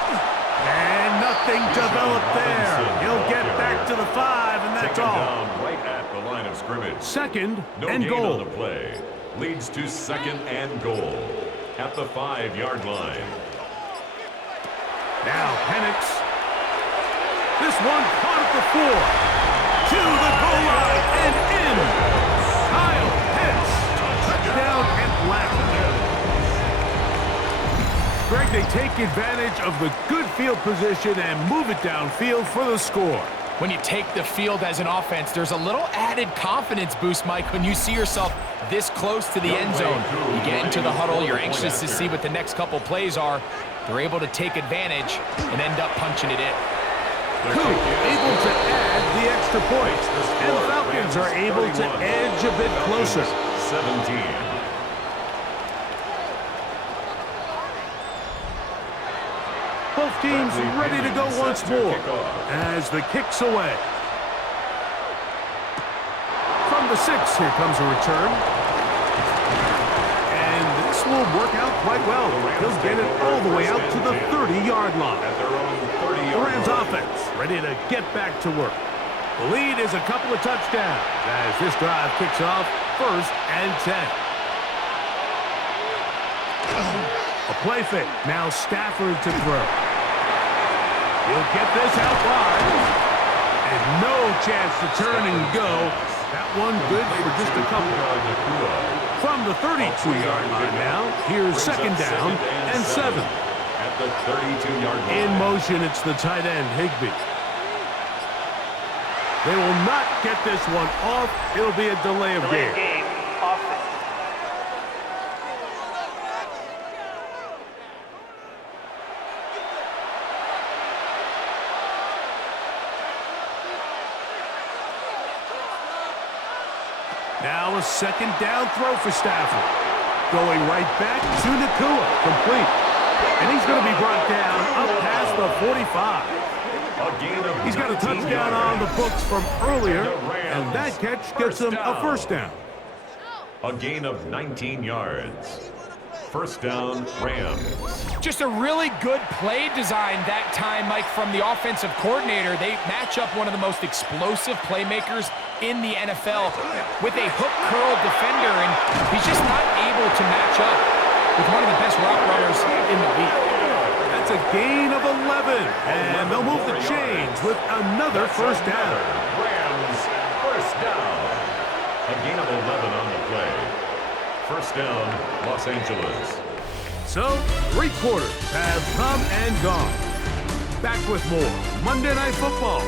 And nothing developed there. He'll get back to the 5, and that's all. Down right at the line of scrimmage. 2nd No and gain goal. on the play. Leads to 2nd and goal at the 5-yard line. Now Penix. This one caught at the 4. To the goal line and in. Kyle Pitts. Touchdown Atlanta. Greg, they take advantage of the good field position and move it downfield for the score. When you take the field as an offense, there's a little added confidence boost, Mike, when you see yourself this close to the end zone. You get into the huddle, you're anxious to see what the next couple plays are. They're able to take advantage and end up punching it in. Who able to add the extra point. And the Falcons are able to edge a bit closer. 17. Both teams ready to go once more as the kick's away. From the 6, here comes a return. And this will work out quite well. He'll get it all the way out to the 30-yard line. The Rams offense ready to get back to work. The lead is a couple of touchdowns as this drive kicks off 1st and 10. A play fake. Now Stafford to throw. He'll get this out wide. And no chance to turn and go. That one good for just a couple. From the 32-yard line now, here's 2nd down and 7. At the 32-yard line. In motion, it's the tight end, Higbee. They will not get this one off. It'll be a delay of game. Now a 2nd down throw for Stafford. Going right back to Nakua. Complete. And he's going to be brought down up past the 45. He's got a touchdown on the books from earlier, and that catch gets him a 1st down. A gain of 19 yards. 1st down, Rams. Just a really good play design that time, Mike, from the offensive coordinator. They match up one of the most explosive playmakers in the NFL with a hook curl defender, and he's just not able to match up with one of the best route runners in the league. That's a gain of 11, and they'll move the chains with another 1st down. Rams, 1st down. A gain of 11 on the play. 1st down, Los Angeles. So, 3 quarters have come and gone. Back with more Monday Night Football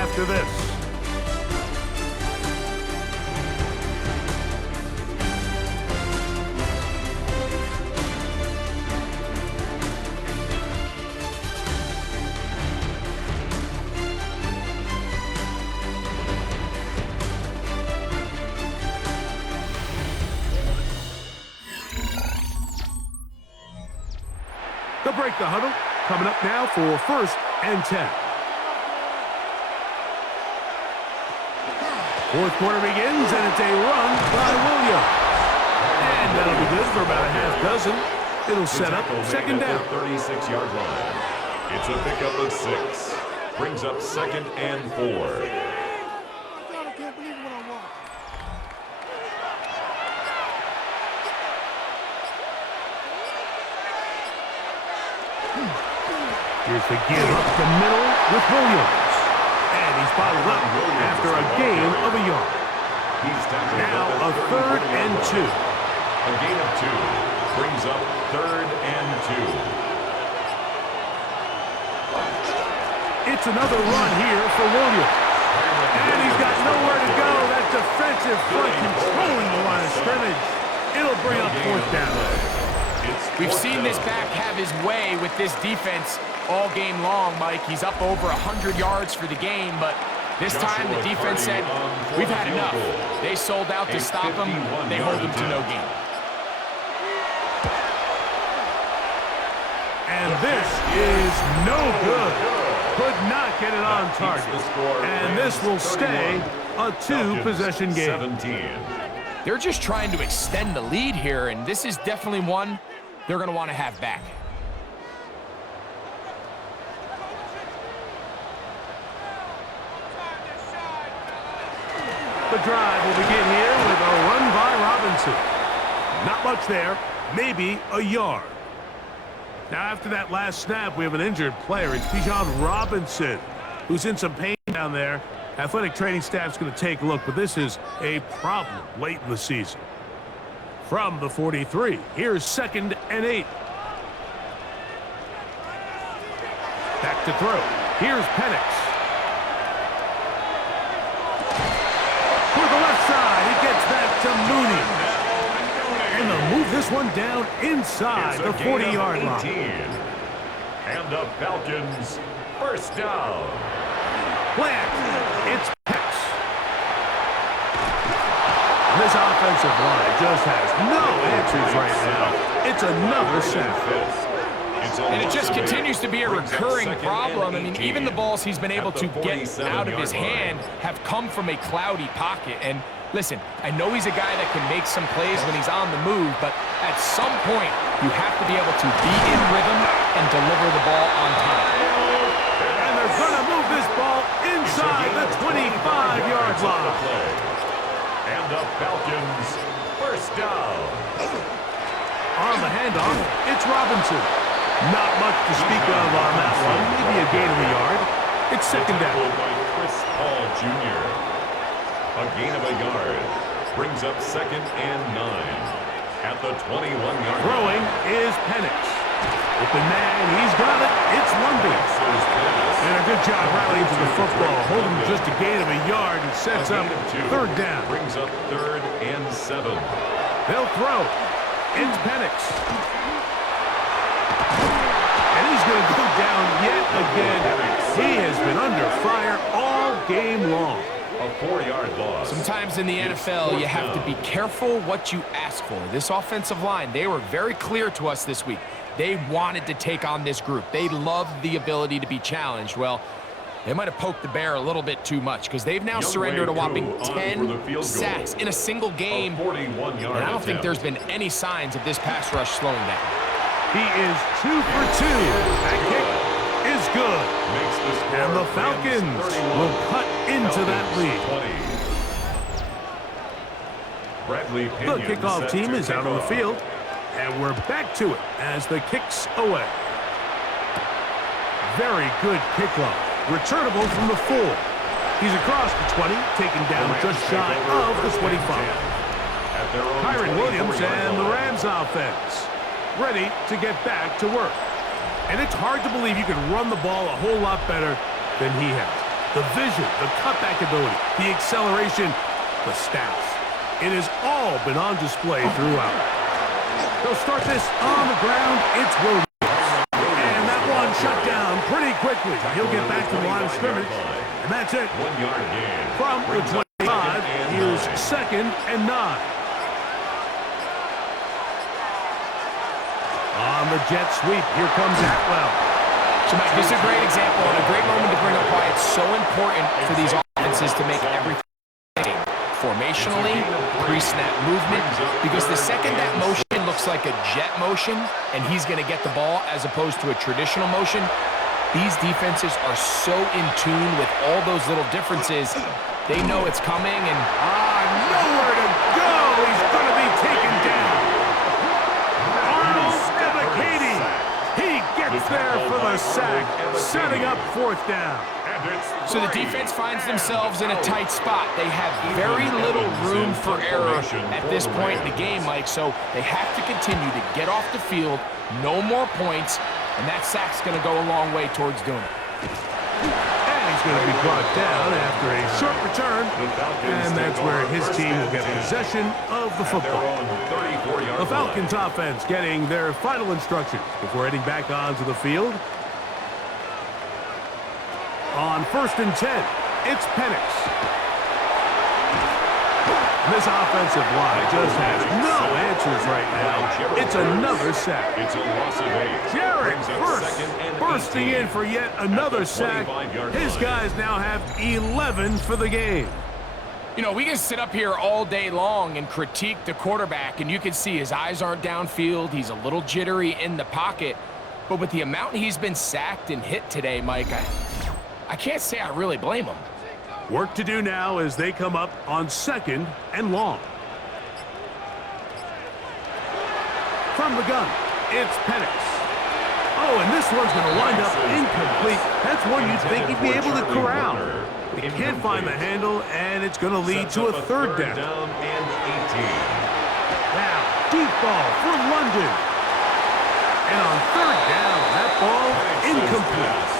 after this. They'll break the huddle. Coming up now for 1st and 10. 4th quarter begins, and it's a run by Williams. And that'll be good for about a half dozen. It'll set up 2nd down. 36-yard line. It's a pickup of 6. Brings up 2nd and 4. Here's the give up the middle with Williams. And he's bottled up after a gain of a yard. Now a 3rd and 2. A gain of 2 brings up 3rd and 2. It's another run here for Williams. And he's got nowhere to go. That defensive front controlling the line of scrimmage. It'll bring up 4th down. We've seen this back have his way with this defense all game long, Mike. He's up over 100 yards for the game, but this time the defense said, we've had enough. They sold out to stop him. They hold him to no gain. And this is no good. Could not get it on target. And this will stay a 2-possession game. They're just trying to extend the lead here, and this is definitely one they're going to want to have back. The drive will begin here with a run by Robinson. Not much there, maybe a yard. Now after that last snap, we have an injured player. It's Bijan Robinson, who's in some pain down there. Athletic training staff's going to take a look, but this is a problem late in the season. From the 43, here's 2nd and 8. Back to throw. Here's Penix. To the left side, he gets back to Mooney. And they'll move this one down inside the 40-yard line. And the Falcons, 1st down. Plant. It's Penix. This offensive line just has no answers right now. It's another sack. And it just continues to be a recurring problem. I mean, even the balls he's been able to get out of his hand have come from a cloudy pocket. And listen, I know he's a guy that can make some plays when he's on the move, but at some point, you have to be able to be in rhythm and deliver the ball on time. And they're going to move this ball inside the 25-yard line. And the Falcons, 1st down. On the handoff, it's Robinson. Not much to speak of on that one. Maybe a gain of a yard. It's 2nd down. By Chris Paul Jr. A gain of a yard brings up 2nd and 9 at the 21-yard line. Throwing is Penix. Open man, he's got it. It's London. And a good job rallying to the football. Holding just a gain of a yard and sets up 3rd down. Brings up 3rd and 7. They'll throw. It's Penix. And he's going to go down yet again. He has been under fire all game long. A 4-yard loss. Sometimes in the NFL, you have to be careful what you ask for. This offensive line, they were very clear to us this week. They wanted to take on this group. They loved the ability to be challenged. Well, they might have poked the bear a little bit too much because they've now surrendered a whopping 10 sacks in a single game. And I don't think there's been any signs of this pass rush slowing down. He is 2 for 2. That kick is good. And the Falcons will cut into that lead. The kickoff team is out on the field. And we're back to it as the kick's away. Very good kickoff. Returnable from the 4. He's across the 20, taken down just shy of the 25. Kyron Williams and the Rams offense ready to get back to work. And it's hard to believe you can run the ball a whole lot better than he has. The vision, the cutback ability, the acceleration, the stats. It has all been on display throughout. They'll start this on the ground. It's Williams. And that one shut down pretty quickly. He'll get back to the line of scrimmage. And that's it. 1-yard gain. From the 25, here's 2nd and 9. On the jet sweep, here comes Atwell. So, Mike, this is a great example and a great moment to bring up why it's so important for these offenses to make everything formationally, pre-snap movement, because the second that motion looks like a jet motion and he's going to get the ball as opposed to a traditional motion, these defenses are so in tune with all those little differences. They know it's coming and nowhere to go. He's going to be taken down. Arnold Ebiketie. He gets there for the sack, setting up 4th down. So the defense finds themselves in a tight spot. They have very little room for error at this point in the game, Mike, so they have to continue to get off the field, no more points, and that sack's going to go a long way towards doing it. And he's going to be brought down after a short return, and that's where his team will get possession of the football. The Falcons offense getting their final instructions before heading back onto the field. On 1st and 10, it's Penix. This offensive line just has no answers right now. It's another sack. It's a loss of 8. Jared bursting in for yet another sack. His guys now have 11 for the game. You know, we can sit up here all day long and critique the quarterback, and you can see his eyes aren't downfield. He's a little jittery in the pocket. But with the amount he's been sacked and hit today, Mike, I can't say I really blame him. Work to do now as they come up on 2nd and long. From the gun, it's Penix. Oh, and this one's going to wind up incomplete. That's one you'd think he'd be able to corral. He can't find the handle, and it's going to lead to a 3rd down. Now, deep ball for London. And on 3rd down, that ball incomplete.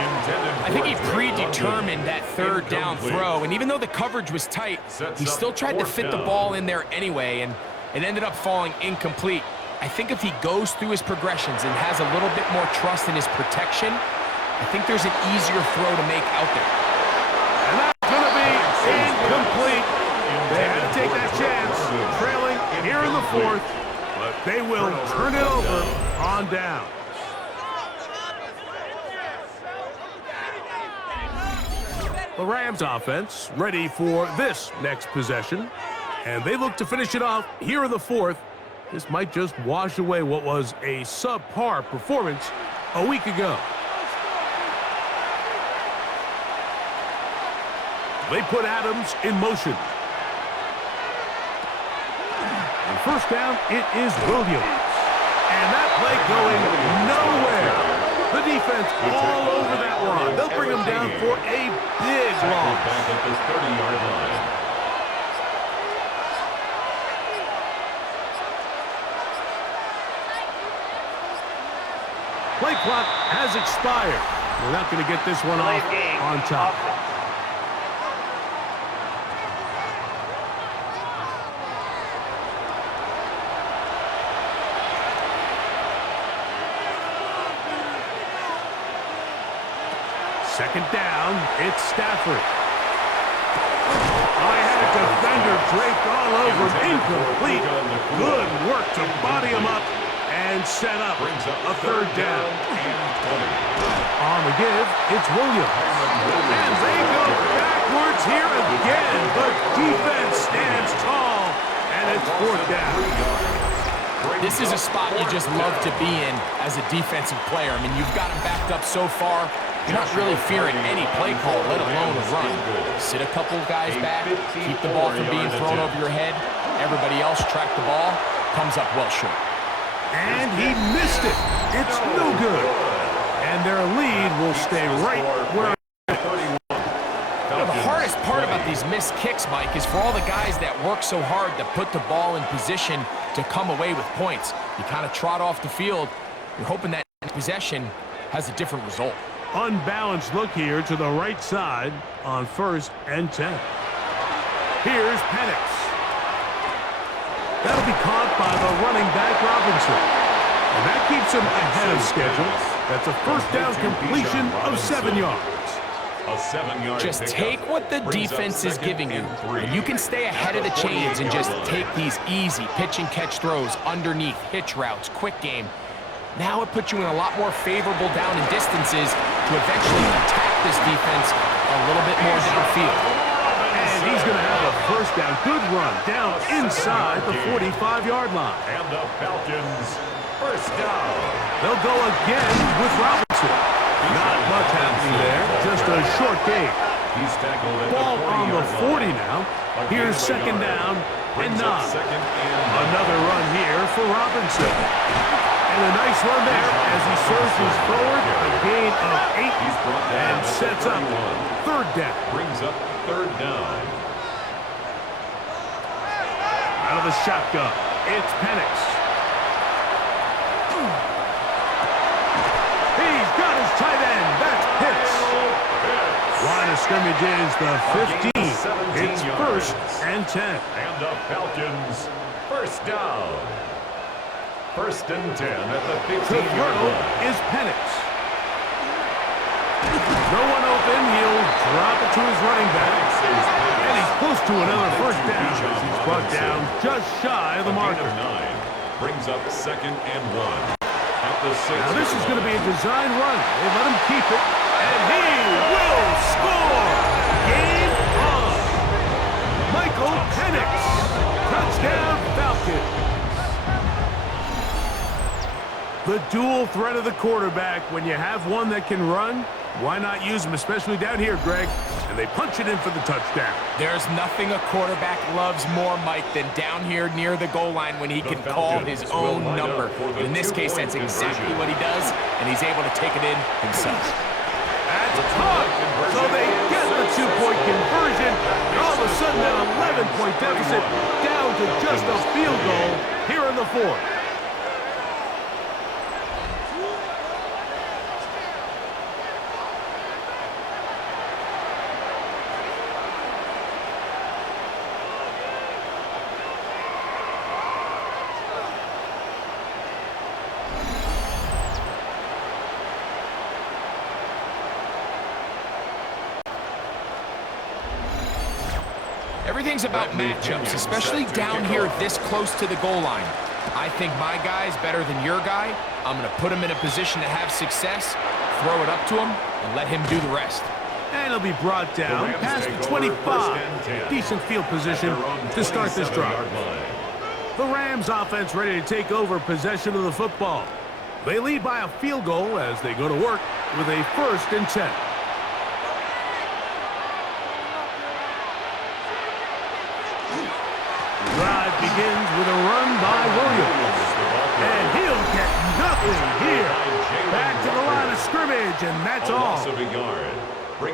I think he predetermined that 3rd down throw, and even though the coverage was tight, he still tried to fit the ball in there anyway, and it ended up falling incomplete. I think if he goes through his progressions and has a little bit more trust in his protection, I think there's an easier throw to make out there. And that's going to be incomplete. They had to take that chance, trailing here in the 4th, but they will turn it over on down. The Rams offense ready for this next possession, and they look to finish it off here in the 4th. This might just wash away what was a subpar performance a week ago. They put Adams in motion. On 1st down, it is Williams. And that play going nowhere. The defense all over that line. They'll bring him down for a big loss. Back at the 30-yard line. Play clock has expired. We're not going to get this one off on top. Second down, it's Stafford. I had a defender draped all over, incomplete. Good work to body him up and set up a 3rd down. On the give, it's Williams. And they go backwards here again. The defense stands tall, and it's 4th down. This is a spot you just love to be in as a defensive player. I mean, you've got him backed up so far. You're not really fearing any play call, let alone a run. Sit a couple guys back, keep the ball from being thrown over your head. Everybody else track the ball, comes up well short. And he missed it. It's no good. And their lead will stay right where the hardest part about these missed kicks, Mike, is for all the guys that work so hard to put the ball in position to come away with points. You kind of trot off the field. You're hoping that possession has a different result. Unbalanced look here to the right side on 1st and 10. Here's Penix. That'll be caught by the running back Robinson. And that keeps him ahead of schedule. That's a 1st down completion of 7 yards. A 7-yard just take what the defense is giving you, and you can stay ahead of the chains and just take these easy pitch and catch throws underneath, hitch routes, quick game. Now it puts you in a lot more favorable down and distances to eventually attack this defense a little bit more downfield. And he's going to have a 1st down. Good run down inside the 45-yard line. And the Falcons 1st down. They'll go again with Robinson. Not much happening there, just a short gain. He's tackled at Ball on the 40 40 now. Here's 2nd down and 9. Another run here for Robinson. And And a nice run there as he surges forward, a gain of 8, and sets up third down. Brings up third down. Out of the shotgun, it's Penix. He's got his tight end. That's Pitts. Line of scrimmage is the 15. It's first and 10. And the Falcons, first down. First and 10 at the 15-yard line. Is Penix. No one open. He'll drop it to his running back. And he's close to another first down. He's brought down just shy of the marker. Brings up second and 1. At the 6. Now this is going to be a design run. They let him keep it. And he will score. Game on. Michael Penix. Touchdown Falcons. The dual threat of the quarterback. When you have one that can run, why not use him, especially down here, Greg? And they punch it in for the touchdown. There's nothing a quarterback loves more, Mike, than down here near the goal line when he can call his own number. And in this case, that's exactly what he does, and he's able to take it in himself. That's tough. So they get the 2-point conversion. And all of a sudden, that 11-point deficit down to just a field goal here in the fourth. Everything's about matchups, especially down here this close to the goal line. I think my guy's better than your guy. I'm going to put him in a position to have success, throw it up to him, and let him do the rest. And he'll be brought down past the 25. Decent field position to start this drive. The Rams offense ready to take over possession of the football. They lead by a field goal as they go to work with a first and 10. Drive begins with a run by Williams. And he'll get nothing here. Back to the line of scrimmage, and that's all.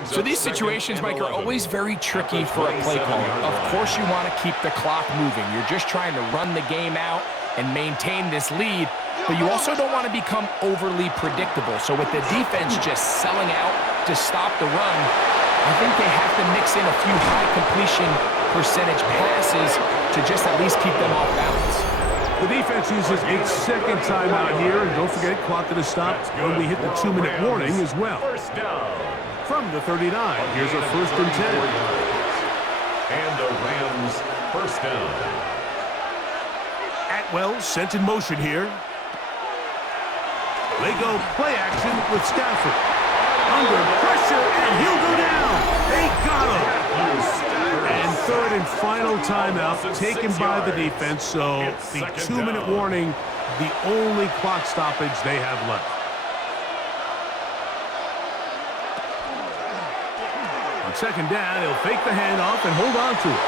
So these situations, Mike, are always very tricky for a play caller. Of course you want to keep the clock moving. You're just trying to run the game out and maintain this lead, but you also don't want to become overly predictable. So with the defense just selling out to stop the run, I think they have to mix in a few high completion percentage passes to just at least keep them off balance. The defense uses its second timeout here, and don't forget, clock to stop when we hit the 2-minute warning as well. First down. From the 39, here's a first and 10. And the Rams first down. Atwell sent in motion here. They go play action with Stafford. Under pressure, and he'll go down. They got him. And third and final timeout taken by the defense, so the 2-minute warning, the only clock stoppage they have left. On second down, he'll fake the handoff and hold on to it.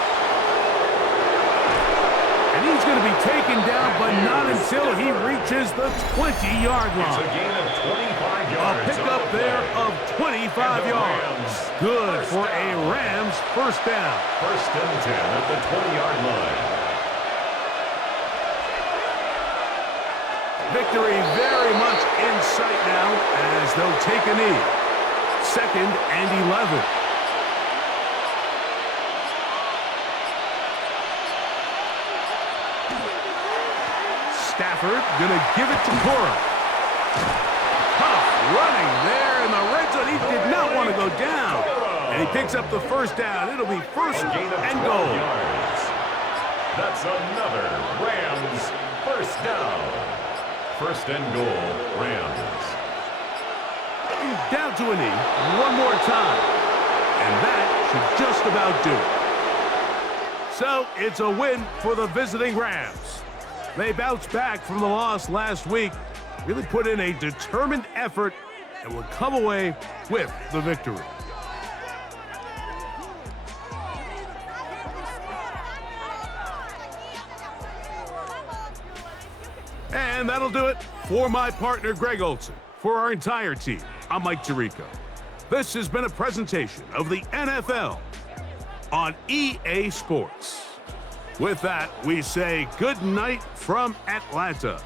And he's going to be taken down, but not until he reaches the 20-yard line. It's a gain of 25 yards. A pickup there of 25 yards. Good for a Rams first down. First and 10 at the 20-yard line. Victory very much in sight now as they'll take a knee. Second and 11. Stafford gonna give it to Cora. Tough running there in the red zone. He did not want to go down. And he picks up the first down. It'll be first and goal. Yards. That's another Rams first down. First and goal, Rams. Down to a knee one more time. And that should just about do it. So it's a win for the visiting Rams. They bounced back from the loss last week, really put in a determined effort, and will come away with the victory. And that'll do it for my partner, Greg Olson. For our entire team, I'm Mike Tirico. This has been a presentation of the NFL on EA Sports. With that, we say good night from Atlanta.